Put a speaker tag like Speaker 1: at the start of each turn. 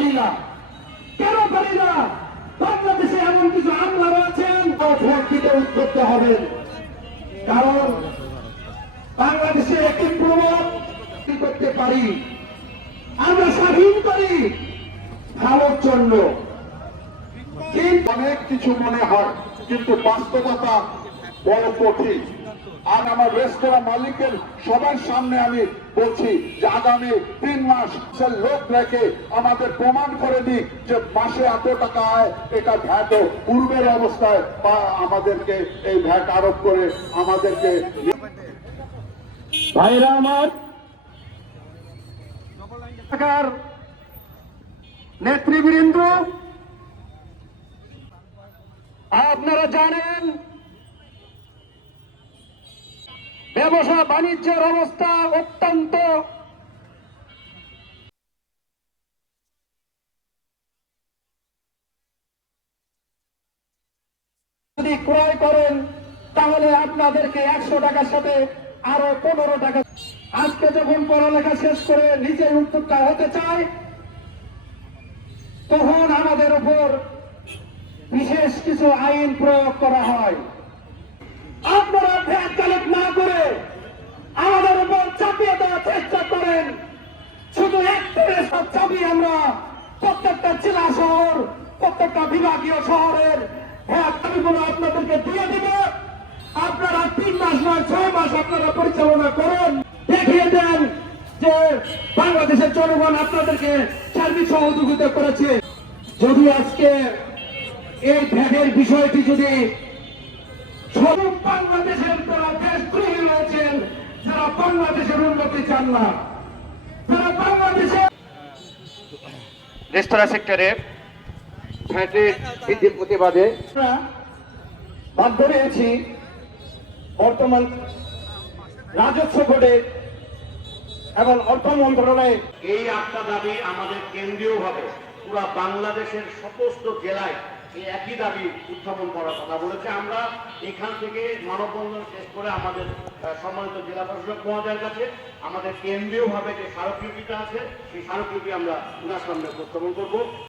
Speaker 1: পারি কেন পারি বাংলাদেশে এমন কিছু আমলা রয়েছেন ভোট দিতে উদ্যুক্ত হবেন। কারণ বাংলাদেশে একটি প্রভাব করতে পারি। আমরা স্বাধীন করি। ভালোর জন্য।
Speaker 2: অনেক কিছু মনে হয়, কিন্তু বাস্তবতা বড় কঠিন। আর আমার রেস্তোরাঁ মালিকের সবার সামনে আমি বলছি যে আগামী তিন মাস সে লোক রেখে আমাদের প্রমাণ করে দিক যে মাসে এত টাকা আয় এটা ভ্যাট পূর্বের অবস্থায় বা আমাদেরকে এই ভ্যাট আরোপ করে আমাদেরকে
Speaker 1: ভাইরা আমার নেতৃবৃন্দ আপনারা জানেন ব্যবসা বাণিজ্যের অবস্থা অত্যন্ত যদি ক্রয় করেন, তাহলে আপনাদেরকে একশো টাকার সাথে আরও পনেরো টাকা। আজকে যখন পড়ালেখা শেষ করে নিজের উদ্যোক্তা হতে চায়, তখন আমাদের উপর বিশেষ কিছু আইন প্রয়োগ করা হয়। আপনারা ভ্যাট কালেক্ট না করে আমাদের উপর চাপিয়ে দেওয়ার চেষ্টা করেন। শুধু একটারে সব চাবি আমরা প্রত্যেকটা জেলা শহর, প্রত্যেকটা বিভাগীয় শহরের আপনাদেরকে দিয়ে দিব। আপনারা তিন মাস নয়, ছয় মাস আপনারা পরিচালনা করেন। দেখিয়ে দেন যে বাংলাদেশের জনগণ আপনাদেরকে সার্বিক সহযোগিতা করেছে। যদি আজকে এই ভ্যাটের বিষয়টি যদি সব বাংলাদেশের যারা দেশদ্রোহী রয়েছেন যারা বাংলাদেশের উন্নতি চান না যারা বাংলাদেশের
Speaker 3: রেস্তোরাঁ সেক্টরে ফ্যাটের বৃদ্ধির প্রতিবাদে
Speaker 1: বাধ্য রয়েছি বর্তমান রাজস্ব বোর্ডে এবং অর্থ মন্ত্রণালয়ে
Speaker 4: এই আটটা দাবি আমাদের কেন্দ্রীয়ভাবে পুরা বাংলাদেশের সমস্ত জেলায় এই একই দাবি উত্থাপন করার কথা বলেছে। আমরা এখান থেকে মানববন্ধন শেষ করে আমাদের সম্মানিত জেলা প্রশাসক মহোদয়ের কাছে আমাদের কেন্দ্রীয়ভাবে যে স্মারকলিপিটা আছে, সেই স্মারকলিপি আমরা উনার সামনে উপস্থাপন করব।